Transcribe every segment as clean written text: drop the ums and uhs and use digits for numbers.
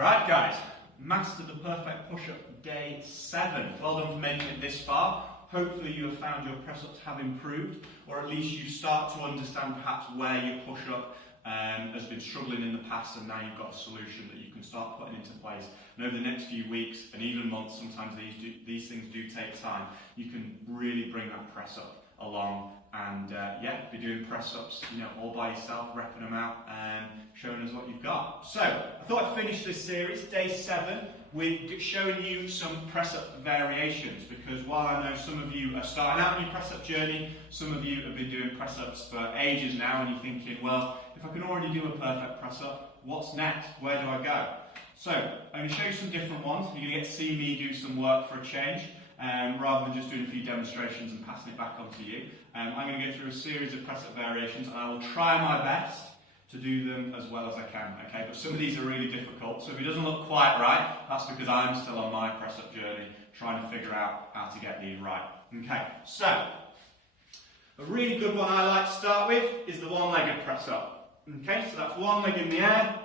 Right guys, mastered the perfect push-up day 7. Well done for making it this far. Hopefully you have found your press-ups have improved, or at least you start to understand perhaps where your push-up has been struggling in the past, and now you've got a solution that you can start putting into place. And over the next few weeks and even months, sometimes these things do take time, you can really bring that press-up along and be doing press-ups, all by yourself, repping them out and showing us what you've got. So I thought I'd finish this series, day 7, with showing you some press-up variations, because while I know some of you are starting out on your press-up journey, some of you have been doing press-ups for ages now, and you're thinking, well, if I can already do a perfect press-up, what's next? Where do I go? So I'm going to show you some different ones. You're going to get to see me do some work for a change. Rather than just doing a few demonstrations and passing it back on to you. I'm going to go through a series of press-up variations, and I will try my best to do them as well as I can, okay? But some of these are really difficult, so if it doesn't look quite right, that's because I'm still on my press-up journey, trying to figure out how to get these right. Okay, so, a really good one I like to start with is the one-legged press-up. Okay, so that's one leg in the air,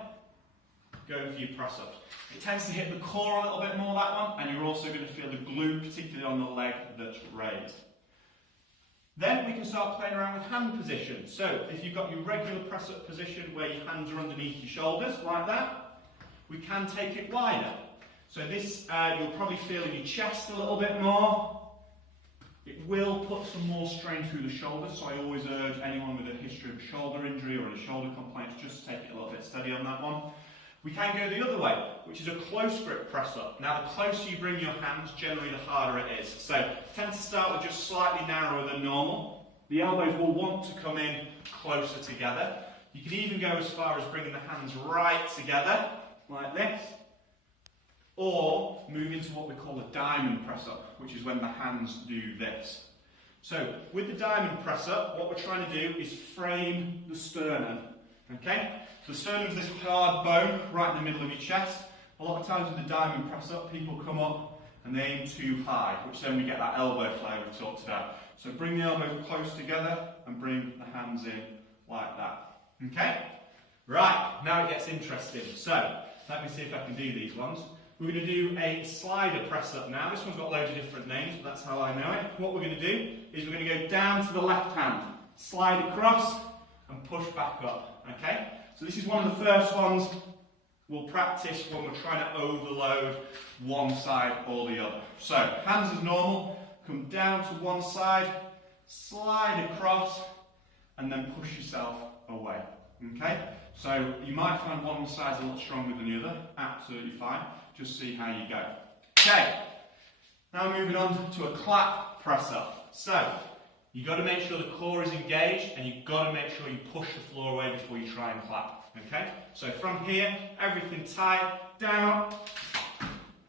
going for your press-ups. It tends to hit the core a little bit more, that one, and you're also going to feel the glute, particularly on the leg that's raised. Then we can start playing around with hand positions. So if you've got your regular press-up position where your hands are underneath your shoulders, like that, we can take it wider. So this, you'll probably feel in your chest a little bit more. It will put some more strain through the shoulders, so I always urge anyone with a history of a shoulder injury or a shoulder complaint to just take it a little bit steady on that one. We can go the other way, which is a close grip press up. Now the closer you bring your hands, generally the harder it is. So tend to start with just slightly narrower than normal. The elbows will want to come in closer together. You can even go as far as bringing the hands right together, like this. Or move into what we call a diamond press up, which is when the hands do this. So with the diamond press up, what we're trying to do is frame the sternum. Okay? So the sternum is this hard bone right in the middle of your chest. A lot of times with the diamond press up, people come up and they aim too high, which then we get that elbow flare we've talked about. So bring the elbows close together and bring the hands in like that. Okay? Right, now it gets interesting. So, let me see if I can do these ones. We're going to do a slider press up now. This one's got loads of different names, but that's how I know it. What we're going to do is we're going to go down to the left hand, slide across and push back up. Okay? So this is one of the first ones we'll practice when we're trying to overload one side or the other. So, hands as normal, come down to one side, slide across, and then push yourself away. Okay? So, you might find one of the sides a lot stronger than the other, absolutely fine. Just see how you go. Okay, now moving on to a clap press up. So, you've got to make sure the core is engaged, and you've got to make sure you push the floor away before you try and clap. Okay? So from here, everything tight, down,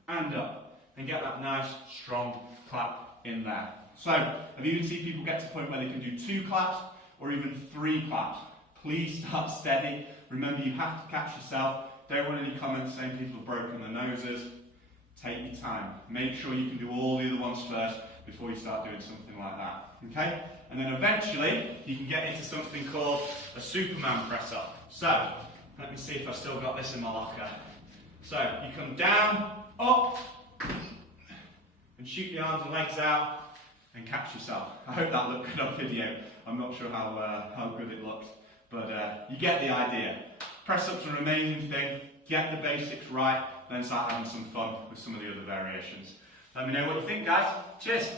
and up. And get that nice, strong clap in there. So, I've even seen people get to the point where they can do 2 claps, or even 3 claps. Please start steady. Remember, you have to catch yourself. Don't want any comments saying people have broken their noses. Take your time. Make sure you can do all the other ones first before you start doing something like that. Okay? And then eventually, you can get into something called a Superman press up. So, let me see if I've still got this in my locker. So, you come down, up, and shoot your arms and legs out, and catch yourself. I hope that looked good on video. I'm not sure how good it looks, but you get the idea. Press-ups are an amazing thing. Get the basics right, then start having some fun with some of the other variations. Let me know what you think, guys. Cheers!